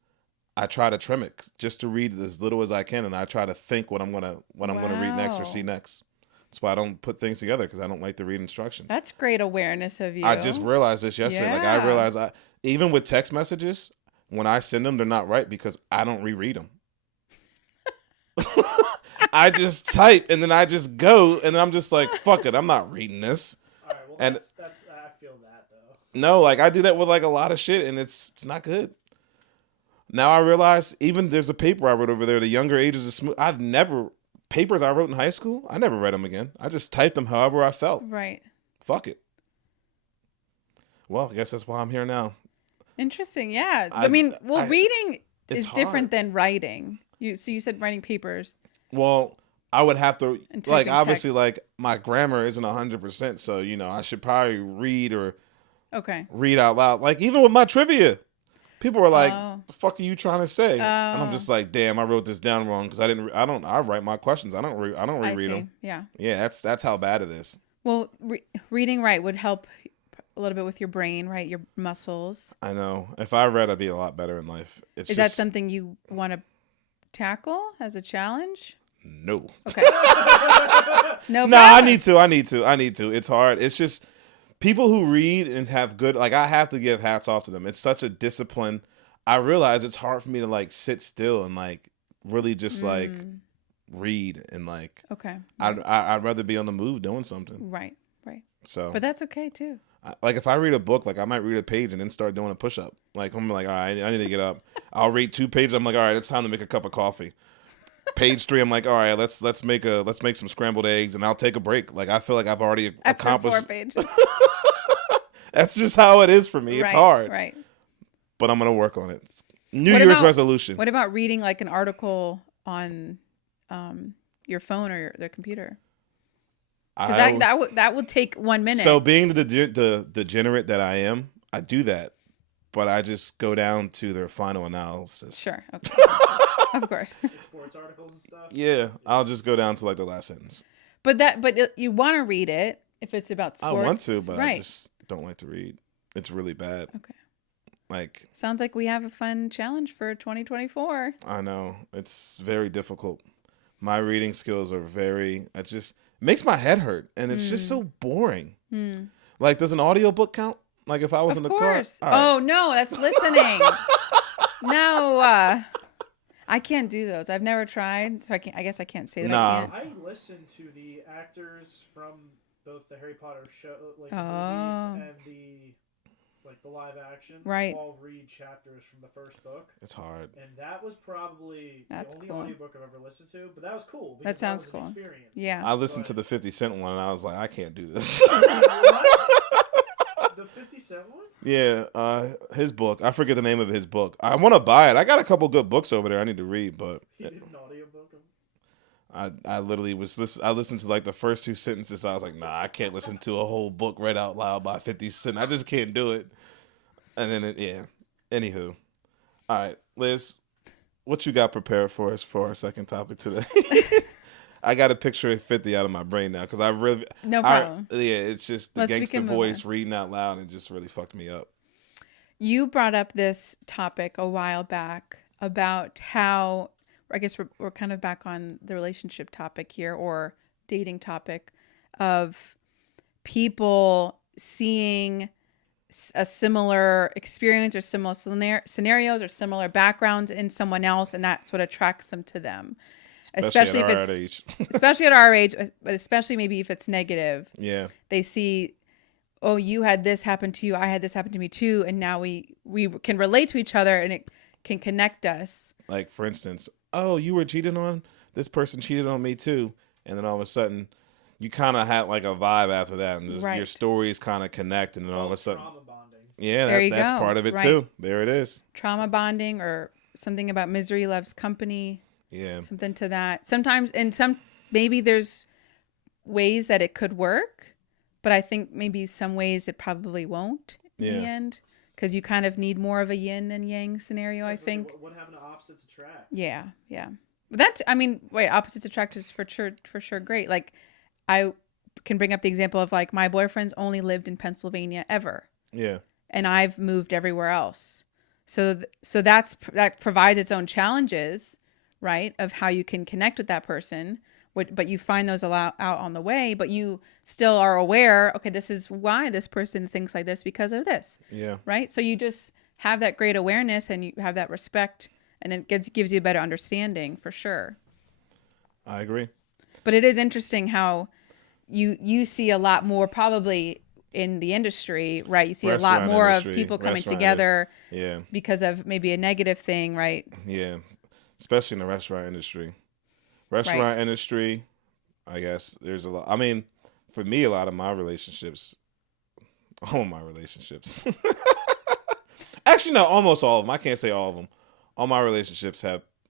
I try to trim it just to read as little as I can, and I try to think what I'm gonna read next or Wow. see next. That's why I don't put things together because I don't like to read instructions. That's great awareness of you. I just realized this yesterday. Like I Yeah. realized even with text messages, when I send them, they're not right because I don't reread them. I just type and then I just go and I'm just like, fuck it, I'm not reading this. All right, well, And- that's I feel that though. No, like I do that with like a lot of shit and it's not good. Now I realize even there's a paper I wrote over there, the younger ages of Smooth. Papers I wrote in high school, I never read them again. I just typed them however I felt. Right. Fuck it. Well, I guess that's why I'm here now. Interesting. Yeah. I- Reading it's is different hard. than writing. So you said writing papers. Well, I would have to And like typing obviously text. like my grammar isn't 100%, so I should probably read Okay. out loud. Like even with my trivia, people were like, Oh. "The fuck are you trying to say?" And I'm Oh. just like, "Damn, I wrote this down wrong because I write my questions. I don't I reread see. them." Yeah. Yeah, that's how bad it is. Well, reading right would help a little bit with your brain, right? Your muscles. I know. If I read, I'd be a lot better in life. It's Is that just, something you want to tackle as a challenge? No. Okay. No. No, I problem. need to. It's hard. It's just people who read and have good, like I have to give hats off to them. It's such a discipline. I realize it's hard for me to like sit still and like really just like read and like Okay. I'd rather be on the move doing something. Right. Right. So But that's okay too. like if I read a book, like I might read a page and then start doing a push up. Like I'm like, all right, I need to get up. I'll read 2 pages. I'm like, all right, it's time to make a cup of coffee. Page 3, I'm like, all right, let's make some scrambled eggs, and I'll take a break. Like I feel like I've already After accomplished. 4 pages. That's just how it is for me. It's Right, hard, Right. but I'm gonna work on it. New What Year's about- resolution. What about reading like an article on your phone or the computer? Because that would take 1 minute. So being the degenerate that I am, I do that, but I just go down to their final analysis. Sure. Okay. Of course. Sports articles and stuff. Yeah, I'll just go down to like the last sentence. But you want to read it if it's about sports. I want to, but right. I just don't like to read. It's really bad. Okay. Like Sounds like we have a fun challenge for 2024. I know it's very difficult. My reading skills are it just makes my head hurt, and it's just so boring. Like, does an audiobook count? Like, if I was Of in the course. car? All right. Oh no, that's listening. No, I can't do those. I've never tried, so I guess I can't say that Nah. I can't. I listened to the actors from both the Harry Potter show, like Oh. the movies, and the live action. Right. All read chapters from the first book, It's hard. and that was probably That's the only cool. audiobook I've ever listened to. But that was cool. That because sounds was cool. an experience. Yeah. I listened to the 50 Cent one, and I was like, I can't do this. The 50 Cent one? Yeah, his book. I forget the name of his book. I want to buy it. I got a couple good books over there I need to read, but He did an audiobook of I literally I listened to like the first 2 sentences. I was like, nah, I can't listen to a whole book read out loud by 50 Cent. I just can't do it. And then Anywho, all right, Liz, what you got prepared for us for our second topic today? I got a picture of 50 out of my brain now because I really No problem. it's just the We gangster can move voice on. reading out loud and just really fucked me up. You brought up this topic a while back about how, I guess we're kind of back on the relationship topic here, or dating topic, of people seeing a similar experience or similar scenarios or similar backgrounds in someone else, and that's what attracts them to them. Especially at if our it's age. especially at our age, but especially maybe if it's negative. Yeah. They see, oh, you had this happen to you, I had this happen to me too, and now we can relate to each other, and it can connect us. Like, for instance, oh, you were cheated on? This person cheated on me too. And then all of a sudden, you kind of had like a vibe after that. And your Right. stories kind of connect. And then all of a sudden, Trauma bonding. yeah, There you that's go. part of it Right. too. There it is. Trauma bonding, or something about misery loves company. Yeah. Something to that. Sometimes, maybe there's ways that it could work, but I think maybe some ways it probably won't in the end, because you kind of need more of a yin and yang scenario, I think. What happened to opposites attract? Yeah, yeah. But opposites attract is for sure great. Like, I can bring up the example of, like, my boyfriend's only lived in Pennsylvania ever. Yeah. And I've moved everywhere else. So that provides its own challenges, right? Of how you can connect with that person. But you find those out on the way, but you still are aware, okay, this is why this person thinks like this, because of this. Yeah. Right? So you just have that great awareness, and you have that respect, and it gives you a better understanding, for sure. I agree. But it is interesting how you see a lot more probably in the industry, right? You see a lot more of people coming together because of maybe a negative thing, right? Yeah. Especially in the restaurant industry. Industry, I guess there's a lot. I mean, for me, a lot of my relationships, all my relationships, actually, no, almost all of them. I can't say all of them. All my relationships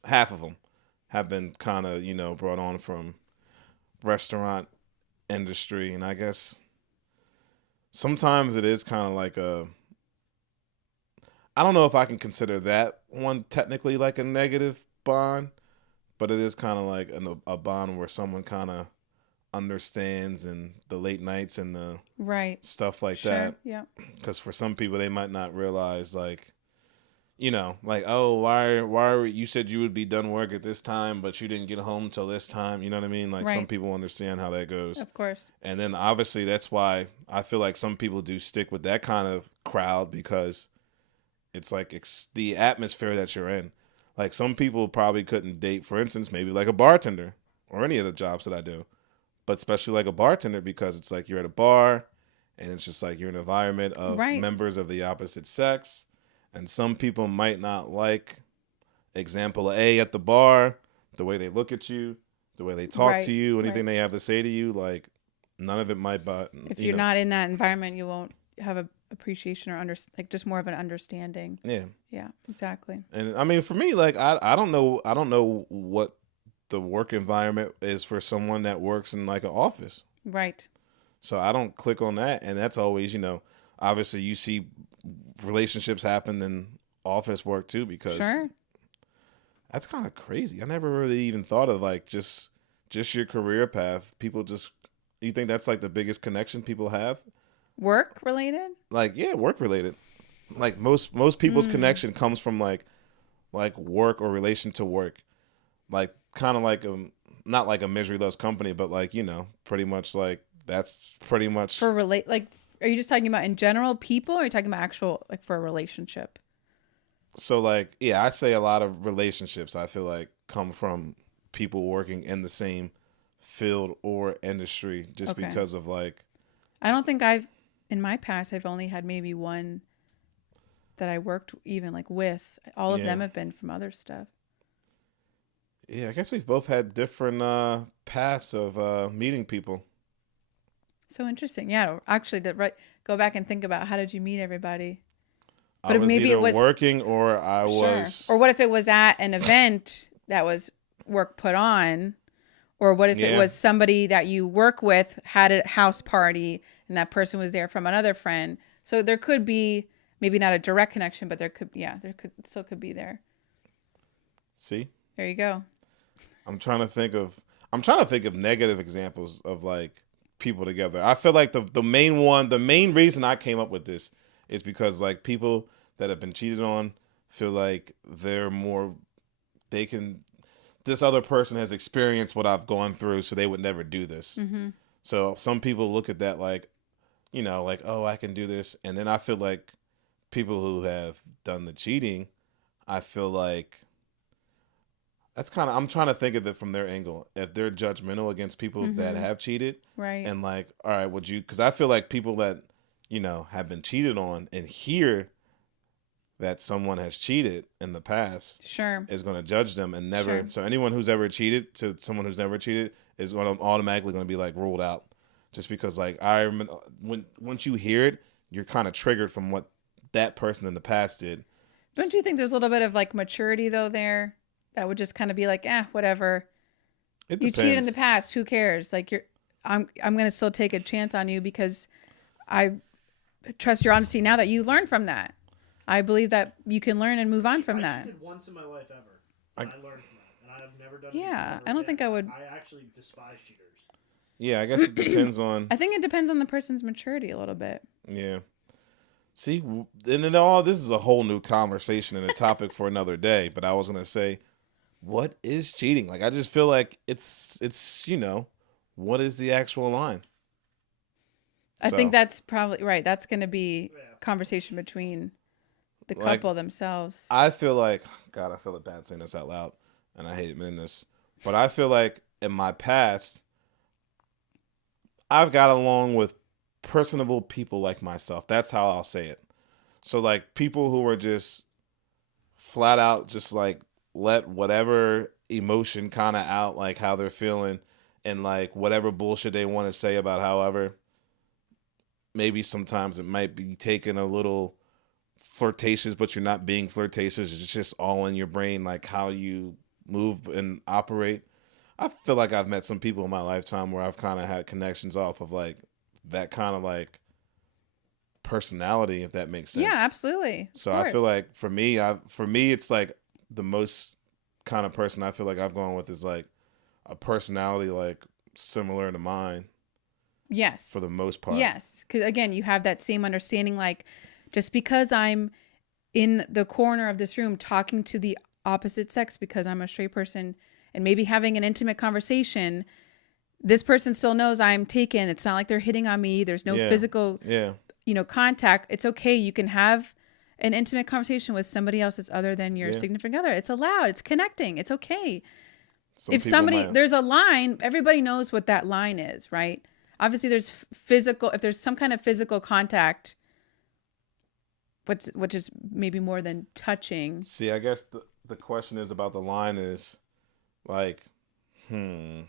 half of them have been kind of, brought on from restaurant industry. And I guess sometimes it is kind of like I don't know if I can consider that one technically like a negative bond, but it is kind of like a bond where someone kind of understands, and the late nights and the stuff like that. Yeah. Because for some people, they might not realize, like, like, oh, why you said you would be done work at this time, but you didn't get home till this time. You know what I mean? Like, some people understand how that goes. Of course. And then obviously that's why I feel like some people do stick with that kind of crowd, because it's like the atmosphere that you're in. Like, some people probably couldn't date, for instance, maybe like a bartender or any of the jobs that I do, but especially like a bartender, because it's like you're at a bar and it's just like you're in an environment of members of the opposite sex. And some people might not like, example A at the bar, the way they look at you, the way they talk to you, anything they have to say to you, like, none of it might, but if you're not in that environment, you won't have a appreciation or just more of an understanding. Yeah, exactly. And I mean, for me, like, I don't know what the work environment is for someone that works in like an office, right? So I don't click on that. And that's always, obviously you see relationships happen in office work too, because that's kind of crazy. I never really even thought of, like, just your career path. People you think that's like the biggest connection people have? Work related? Like, yeah, work related. Like, most people's connection comes from like work or relation to work. Like, kind of like not like a misery loves company, but like, pretty much like that's pretty much for like, are you just talking about in general people, or are you talking about actual, like, for a relationship? So, like, yeah, I say a lot of relationships, I feel like, come from people working in the same field or industry, just because of, like, I don't think in my past, I've only had maybe one that I worked even like with. All of them have been from other stuff. Yeah, I guess we've both had different paths of meeting people. So interesting. Yeah, actually, go back and think about, how did you meet everybody? But I was maybe it was working, or I was, or what if it was at an event that was work put on, or what if it was somebody that you work with had a house party and that person was there from another friend. So there could be maybe not a direct connection, but there still could be there. See? There you go. I'm trying to think of negative examples of, like, people together. I feel like the main reason I came up with this is because, like, people that have been cheated on feel like this other person has experienced what I've gone through, so they would never do this. Mm-hmm. So some people look at that like, you know, like, oh, I can do this. And then I feel like people who have done the cheating, I feel like that's kind of, I'm trying to think of it from their angle. If they're judgmental against people that Mm-hmm. have cheated, Right. and like, all right, would you, because I feel like people that, you know, have been cheated on and hear that someone has cheated in the past Sure. is going to judge them and never. Sure. So anyone who's ever cheated to someone who's never cheated is going to automatically going to be like ruled out, just because like I remember when once you hear it, you're kind of triggered from what that person in the past did. Don't you think there's a little bit of like maturity though there that would just kind of be like, whatever. It You depends. cheated in the past. Who cares? Like I'm gonna still take a chance on you because I trust your honesty now that you learned from that. I believe that you can learn and move on from I that. cheated once in my life ever. And I learned from that. And I have never done it Yeah, ever I don't again. think I would. I actually despise cheaters. Yeah, I guess it depends on. I think it depends on the person's maturity a little bit. Yeah. See, and then all this is a whole new conversation and a topic for another day. But I was gonna say, what is cheating? Like, I just feel like it's you know, what is the actual line? I So, think that's probably right. That's going to be Yeah. conversation between the Like, couple themselves. I feel like, God, I feel it bad saying this out loud, and I hate admitting this, but I feel like in my past, I've got along with personable people like myself. That's how I'll say it. So like people who are just flat out just like let whatever emotion kind of out, like how they're feeling, and like whatever bullshit they want to say about however, maybe sometimes it might be taken a little flirtatious, but you're not being flirtatious. It's just all in your brain, like how you move and operate. I feel like I've met some people in my lifetime where I've kind of had connections off of like that kind of like personality, if that makes sense. Yeah, absolutely. So I feel like for me, it's like the most kind of person I feel like I've gone with is like a personality like similar to mine yes, for the most part. yes, because again, you have that same understanding. Like, just because I'm in the corner of this room talking to the opposite sex because I'm a straight person and maybe having an intimate conversation, this person still knows I'm taken. It's not like they're hitting on me. There's no physical, contact. It's okay. You can have an intimate conversation with somebody else that's other than your significant other. It's allowed. It's connecting. It's okay. If there's a line, everybody knows what that line is, right? Obviously, there's physical. If there's some kind of physical contact, which is maybe more than touching. See, I guess the question is about the line is like, I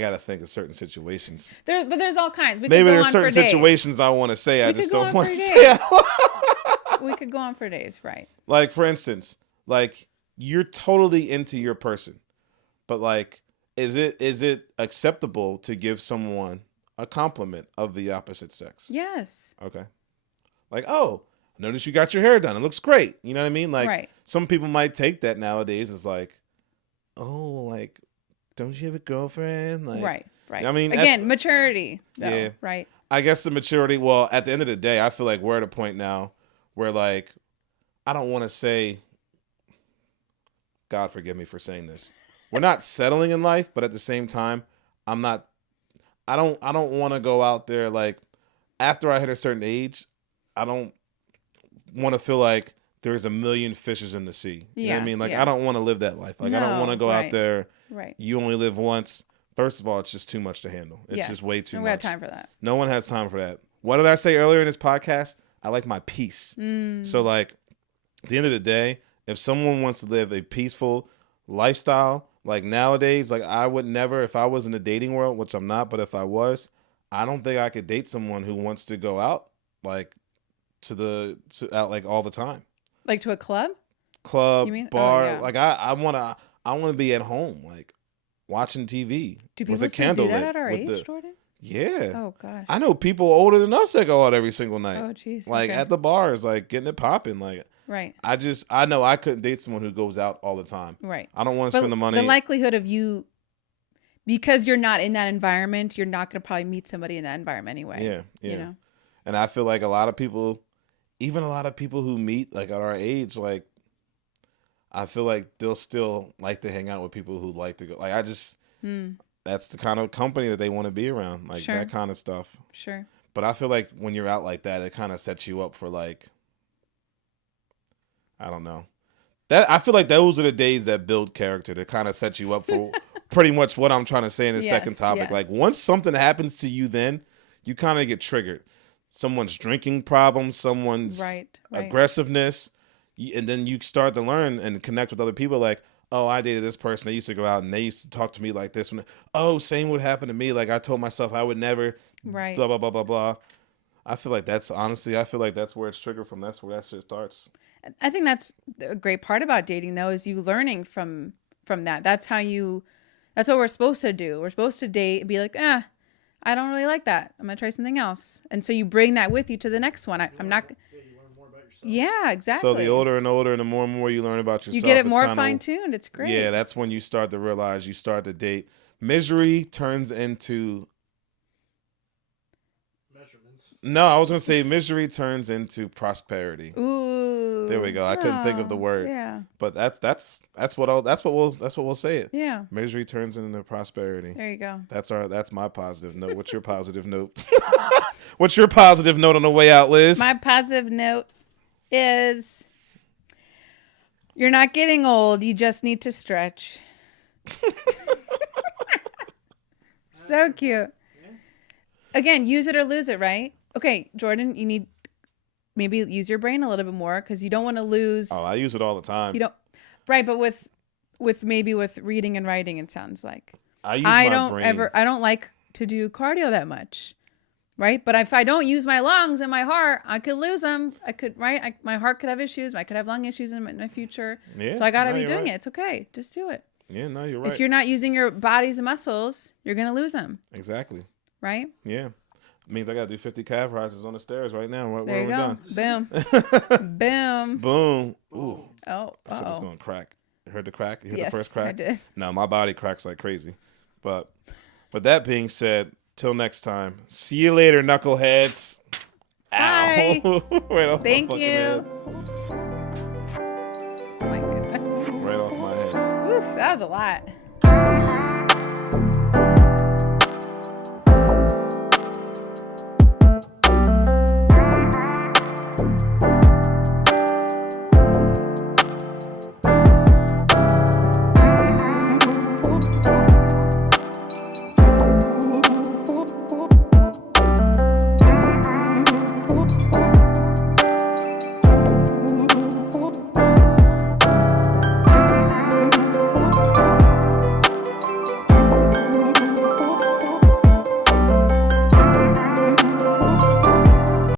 got to think of certain situations. But there's all kinds. Maybe there's certain situations I want to say. I just don't want to say. We could go on for days, right? Like, for instance, like you're totally into your person, but like, is it acceptable to give someone a compliment of the opposite sex? Yes. Okay. Like, oh, I noticed you got your hair done. It looks great. You know what I mean? Like, some people might take that nowadays as like, oh, like, don't you have a girlfriend? Like, right. You know I mean, again, maturity. Though, right. I guess the maturity. Well, at the end of the day, I feel like we're at a point now where, like, I don't want to say, God forgive me for saying this. We're not settling in life, but at the same time, I don't want to go out there like after I hit a certain age, I don't want to feel like there's a million fishes in the sea. You know what I mean? Like, I don't want to live that life. Like, I don't want to go out there. Right. You only live once. First of all, it's just too much to handle. It's just way too much. We have time for that. No one has time for that. What did I say earlier in this podcast? I like my peace. So, like, at the end of the day, if someone wants to live a peaceful lifestyle, like nowadays, like I would never, if I was in the dating world, which I'm not, but if I was, I don't think I could date someone who wants to go out like out like all the time. Like to a club, you mean? Bar. Like I want to be at home, like watching TV with a candle do that lit. at our age, Jordan? Yeah. Oh gosh. I know people older than us that go out every single night. Oh jeez. Like at the bars, like getting it popping, like. Right. I know I couldn't date someone who goes out all the time. Right. I don't want to spend the money. The likelihood of you, because you're not in that environment, you're not going to probably meet somebody in that environment anyway. Yeah. You know? And I feel like a lot of people, even a lot of people who meet like at our age, like I feel like they'll still like to hang out with people who like to go. Like I just, that's the kind of company that they want to be around, like Sure. that kind of stuff. Sure. But I feel like when you're out like that, it kind of sets you up for like, I don't know. That I feel like those are the days that build character, that kind of set you up for pretty much what I'm trying to say in the Yes, second topic. yes. Like once something happens to you, then you kind of get triggered. Someone's drinking problems, someone's Right. aggressiveness, and then you start to learn and connect with other people. Like, oh, I dated this person. They used to go out and they used to talk to me like this. Oh, same would happen to me. Like I told myself I would never. Right. Blah blah blah blah blah. I feel like that's honestly. I feel like that's where it's triggered from. That's where that shit starts. I think that's a great part about dating, though, is you learning from that. That's how you. That's what we're supposed to do. We're supposed to date and be like, I don't really like that. I'm gonna try something else. And so you bring that with you to the next one. I'm not. Yeah, you learn more about yourself. Yeah, exactly. So the older and older, and the more and more you learn about yourself, you get it it's more kinda- fine tuned. It's great. Yeah, that's when you start to realize you start to date. Misery turns into. Measurements. No, I was gonna say misery turns into prosperity. Ooh. There we go. I couldn't think of the word. Yeah. But that's what we'll say it. Yeah. Misery turns into prosperity. There you go. That's my positive note. What's your positive note? What's your positive note on the way out, Liz? My positive note is you're not getting old. You just need to stretch. So cute. Again, use it or lose it, right? Okay, Jordan, you need maybe use your brain a little bit more because you don't want to lose. Oh, I use it all the time. You don't, right? But with maybe with reading and writing, it sounds like I use my brain. I don't like to do cardio that much, right? But if I don't use my lungs and my heart, I could lose them. I could, right? My heart could have issues. I could have lung issues in my future. Yeah, So I got to no, be you're doing right. it. It's okay. Just do it. Yeah, no, you're right. If you're not using your body's muscles, you're gonna lose them, Exactly. right? Yeah. Means I gotta do 50 calf rises on the stairs right now. When There you we're go. done. Boom. Boom. Boom. Ooh. Oh. That shit was Uh-oh. gonna crack. You heard the crack? You heard Yes, the first I crack? did. No, my body cracks like crazy. But that being said, till next time. See you later, knuckleheads. Bye. Ow. Right off my Thank fucking you. head. Oh my goodness. Right off my head. Whew, that was a lot.